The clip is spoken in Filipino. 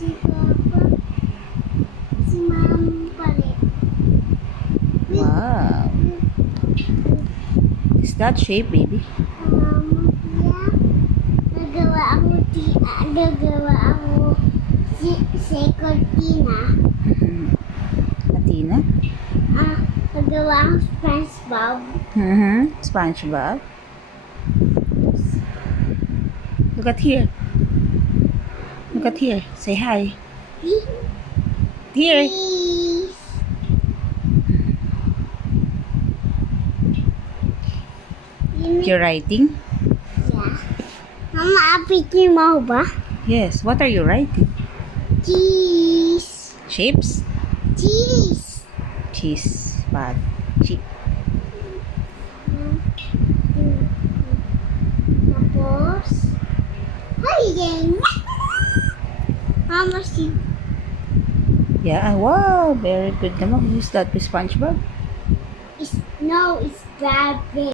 Si Papa. Si Mama pala. Wow. Is that shape, baby? Yeah. Nagawa ako si Cortina. Athena? Nagawa ako SpongeBob. SpongeBob. Look at here. Look at here. Say hi. Here. Please. You're writing? Yeah. Mama, apitin mo ba? Yes. What are you writing? Cheese. Shapes? Cheese. Cheese. But cheap. Tapos, ayun. Mama, si Yeah. Wow. Very good naman. Who's that? With SpongeBob? it's Brad.